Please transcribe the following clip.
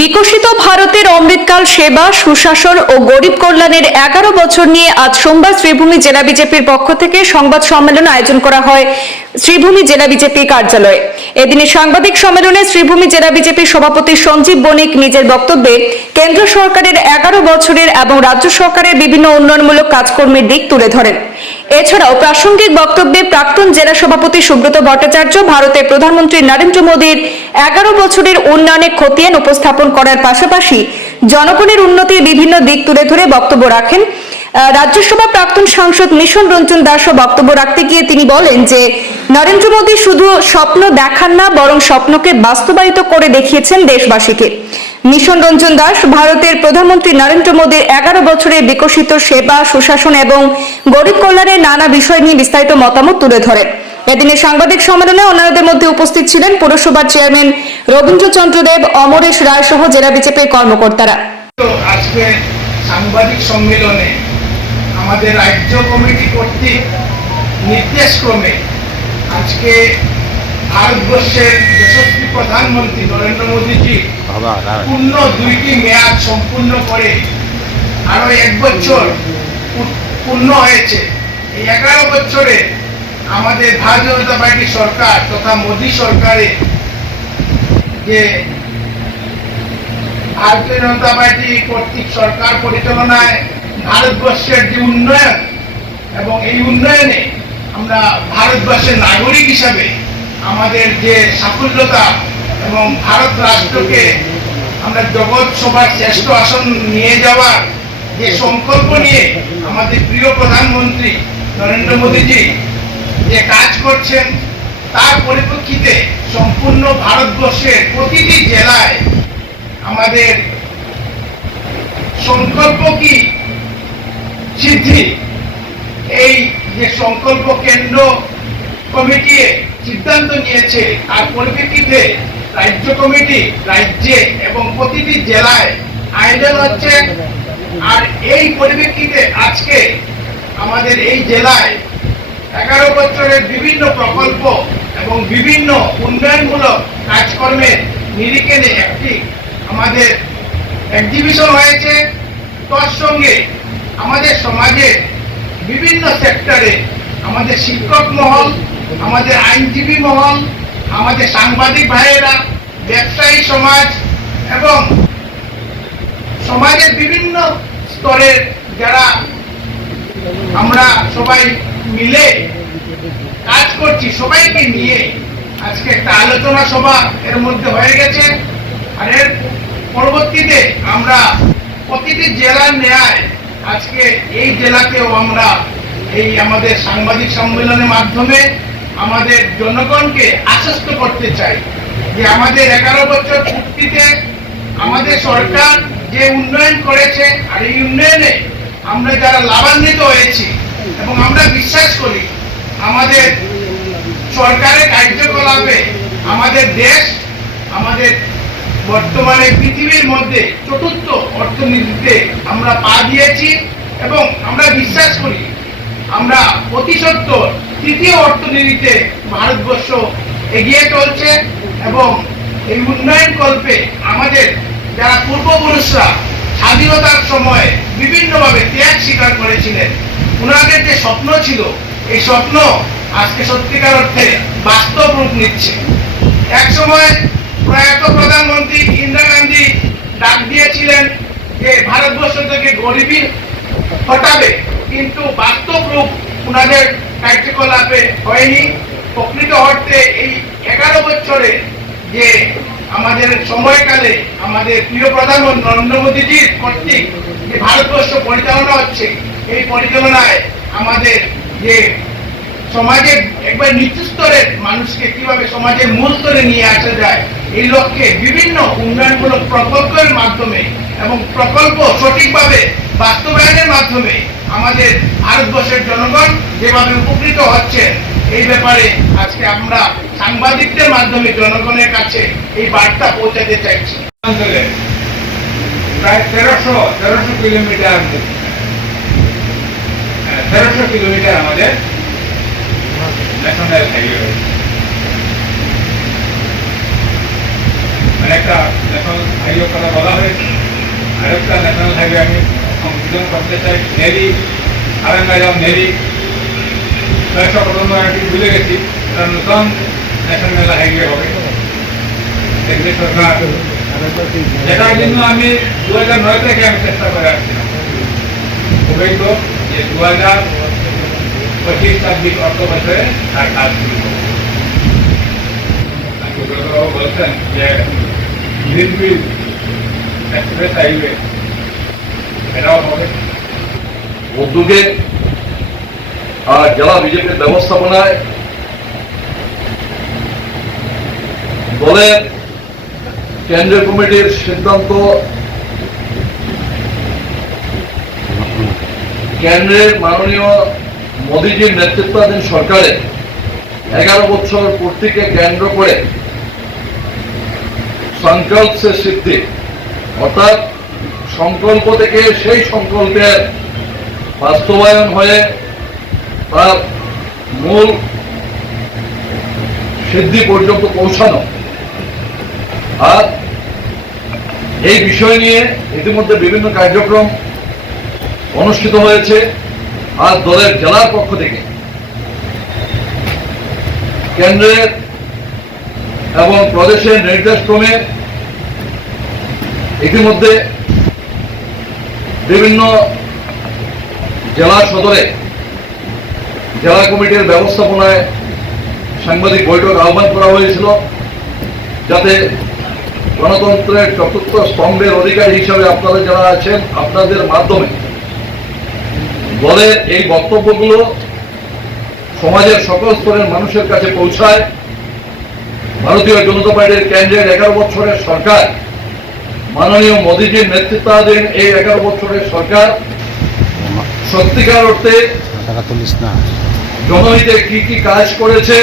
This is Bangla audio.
বিকশিত ভারতের অমৃতকাল সেবা, সুশাসন ও গরিব কল্যাণের এগারো বছর নিয়ে আজ সোমবার শ্রীভূমি জেলা বিজেপির পক্ষ থেকে সংবাদ সম্মেলন আয়োজন করা হয় শ্রীভূমি জেলা বিজেপি কার্যালয়ে। এদিনে সাংবাদিক সম্মেলনে শ্রীভূমি জেলা বিজেপির সভাপতি সঞ্জীব বণিক নিজের বক্তব্যে কেন্দ্র সরকারের এগারো বছরের এবং রাজ্য সরকারের বিভিন্ন উন্নয়নমূলক কাজকর্মের দিক তুলে ধরেন। এছাড়াও প্রাসঙ্গিক বক্তব্যে প্রাক্তন জেলা সভাপতি সুব্রত ভট্টাচার্য, ভারতের প্রধানমন্ত্রী নরেন্দ্র মোদীর এগারো বছরের উন্নয়নের খতিয়ান উপস্থাপন করার পাশাপাশি জনগণের উন্নতির বিভিন্ন দিক তুলে ধরে বক্তব্য রাখেন। রাজ্যসভা প্রাক্তন সাংসদ মিশন রঞ্জন দাসও বক্তব্য রাখতে গিয়ে তিনি বলেন যে, নরেন্দ্র মোদী শুধু স্বপ্ন দেখান না, বরং স্বপ্নকে বাস্তবায়িত করে দেখিয়েছেন দেশবাসীকে। মিশন রঞ্জন দাস ভারতের প্রধানমন্ত্রী নরেন্দ্র মোদীর এগারো বছরের বিকশিত সেবা, সুশাসন এবং গরিব কল্যাণের নানা বিষয় নিয়ে বিস্তারিত মতামত তুলে ধরেন। এদিনে সাংবাদিক সম্মেলনে অন্যান্যদের মধ্যে উপস্থিত ছিলেন পুরসভার চেয়ারম্যান রবীন্দ্রচন্দ্র দেব, অমরেশ রায় সহ জেলা বিজেপির কর্মকর্তারা। আজকে সাংবাদিক সম্মেলনে আমাদের রাজ্য কমিটি কর্তৃক নির্দেশক্রমে আজকে ভারতবর্ষের যশস্বী প্রধানমন্ত্রী নরেন্দ্র মোদীজি পূর্ণ দুইটি মেয়াদ সম্পূর্ণ করে আরও এক বছর পূর্ণ হয়েছে। এই এগারো বছরে আমাদের ভারতীয় জনতা পার্টি সরকার তথা মোদী সরকারের যে ভারতীয় জনতা পার্টি কর্তৃক সরকার পরিচালনায় ভারতবর্ষের যে উন্নয়ন, এবং এই উন্নয়নে আমরা ভারতবর্ষের নাগরিক হিসাবে আমাদের যে সাফল্যতা এবং ভারত রাষ্ট্রকে আমরা জগৎ সভার শ্রেষ্ঠ আসন নিয়ে যাওয়ার যে সংকল্প নিয়ে আমাদের প্রিয় প্রধানমন্ত্রী নরেন্দ্র মোদীজি যে কাজ করছেন, তার পরিপ্রেক্ষিতে সম্পূর্ণ ভারতবর্ষের প্রতিটি জেলায় আমাদের সংকল্প কি সিদ্ধি। এই যে সংকল্প কেন্দ্র কমিটি সিদ্ধান্ত নিয়েছে আর পরিপ্রেক্ষিতে রাজ্য কমিটি রাজ্যে এবং প্রতিটি জেলায় আয়োজন হচ্ছে। আর এই পরিপ্রেক্ষিতে আজকে আমাদের এই জেলায় এগারো বছরের বিভিন্ন প্রকল্প এবং বিভিন্ন উন্নয়নমূলক কাজকর্মের নিরিখে একটি আমাদের এক্সিবিশন হয়েছে। তার সঙ্গে আমাদের সমাজে বিভিন্ন সেক্টরে আমাদের শিক্ষক মহল, আমাদের আইনজীবী মহল, আমাদের সাংবাদিক ভাইয়েরা, ব্যবসায়ী সমাজ এবং সমাজের বিভিন্ন স্তরের যারা আমরা সবাই মিলে কাজ করছি, সবাইকে নিয়ে আজকে একটা আলোচনা সভা এর মধ্যে হয়ে গেছে। আর এর পরবর্তীতে আমরা প্রতিটি জেলার ন্যায় আজকে এই জেলাকেও আমরা এই আমাদের সাংবাদিক সম্মেলনের মাধ্যমে আমাদের জনগণকে আশ্বস্ত করতে চাই যে আমাদের এগারো বছর পূর্তিতে আমাদের সরকার যে উন্নয়ন করেছে, আর এই উন্নয়নে আমরা যারা লাভান্বিত হয়েছি এবং আমরা বিশ্বাস করি আমাদের সরকারের কার্যকলাপে আমাদের দেশ, আমাদের বর্তমানে পৃথিবীর মধ্যে চতুর্থ অর্থনীতিতে আমরা পা দিয়েছি এবং আমরা বিশ্বাস করি আমরা অতি সত্তর তৃতীয় অর্থনীতিতে ভারতবর্ষ এগিয়ে চলছে এবং এই উন্নয়ন কল্পে আমাদের যারা পূর্বপুরুষরা স্বাধীনতার সময় বিভিন্নভাবে ত্যাগ স্বীকার করেছিলেন ওনাদের যে স্বপ্ন ছিল, এই স্বপ্ন আজকে সত্যিকার অর্থে বাস্তব রূপ নিচ্ছে। এক সময় প্রয়াত প্রধানমন্ত্রী ইন্দিরা গান্ধী ডাক দিয়েছিলেন যে ভারতবর্ষ থেকে গরিবী হটাবে, কিন্তু বাস্তব রূপ ওনাদের কার্যকলাপে হয়নি। প্রকৃত অর্থে এই এগারো বছরে যে আমাদের সময়কালে আমাদের প্রিয় প্রধানমন্ত্রী নরেন্দ্র মোদীজির কর্তৃক যে ভারতবর্ষ পরিচালনা হচ্ছে, এই পরিচালনায় আমাদের যে সমাজের একবার নিচু স্তরের মানুষকে কীভাবে সমাজের মূল স্তরে নিয়ে আসা যায়, এই লক্ষ্যে বিভিন্ন উন্নয়নমূলক প্রকল্পের মাধ্যমে এবং প্রকল্প সঠিকভাবে বাস্তবায়নের মাধ্যমে আমাদের ভারতবর্ষের জনগণ যেভাবে উপকৃত হচ্ছে, এই ব্যাপারে আজকে আমরা সাংবাদিকদের মাধ্যমে জনগণের কাছে এই বার্তা পৌঁছাতে চাইছি। প্রায় তেরোশো তেরোশো কিলোমিটার তেরোশো কিলোমিটার আমাদের ন্যাশনাল হাইওয়ে আরেকটা ন্যাশনাল হাইওয়ে কথা বলা হয়েছে। আরেকটা ন্যাশনাল হাইওয়ে আমি সংশোধন করতে চাই নেরি আরাঙ্গাজাম নেরি কয়েকটা প্রথম আমি ভুলে গেছি এটা নতুন ন্যাশনাল হাইওয়ে হবে কেন্দ্রীয় সরকার যেটার জন্য আমি দু হাজার নয় থেকে আমি চেষ্টা করে আসছিলাম সৌভাগ্য যে দু হাজার পঁচিশ ছাব্বিশ অর্থ বছরে তার কাজ শুরু বলছেন যে উদ্যোগে আর জেলা বিজেপির ব্যবস্থাপনায় দলের কেন্দ্রীয় কমিটির সিদ্ধান্ত, কেন্দ্রের মাননীয় মোদীজির নেতৃত্বাধীন সরকারের এগারো বছর পূর্তিকে কেন্দ্র করে সংকল্প সিদ্ধি, অর্থাৎ সংকল্প থেকে সেই সংকল্পের বাস্তবায়ন হয়ে তার মূল সিদ্ধি পর্যন্ত পৌঁছানো। আর এই বিষয় নিয়ে ইতিমধ্যে বিভিন্ন কার্যক্রম অনুষ্ঠিত হয়েছে। আর দলের জেলার পক্ষ থেকে কেন্দ্রের এবং প্রদেশের নির্দেশক্রমে ইতিমধ্যে বিভিন্ন জেলা সদরে জেলা কমিটির ব্যবস্থাপনায় সাংবাদিক বৈঠক আহ্বান করা হয়েছিল যাতে গণতন্ত্রের চতুর্থ স্তম্ভের অধিকারী হিসাবে আপনারা যারা আছেন, আপনাদের মাধ্যমে দলের এই বক্তব্যগুলো সমাজের সকল স্তরের মানুষের কাছে পৌঁছায়। ভারতীয় জনতা পার্টির কেন্দ্রের এগারো বছরের সরকার। মাননীয় মোদীজির নেতৃত্বাধীন এই এগারো বছরের সরকার। সত্যিকার অর্থে জনহিতে কি কি কাজ করেছে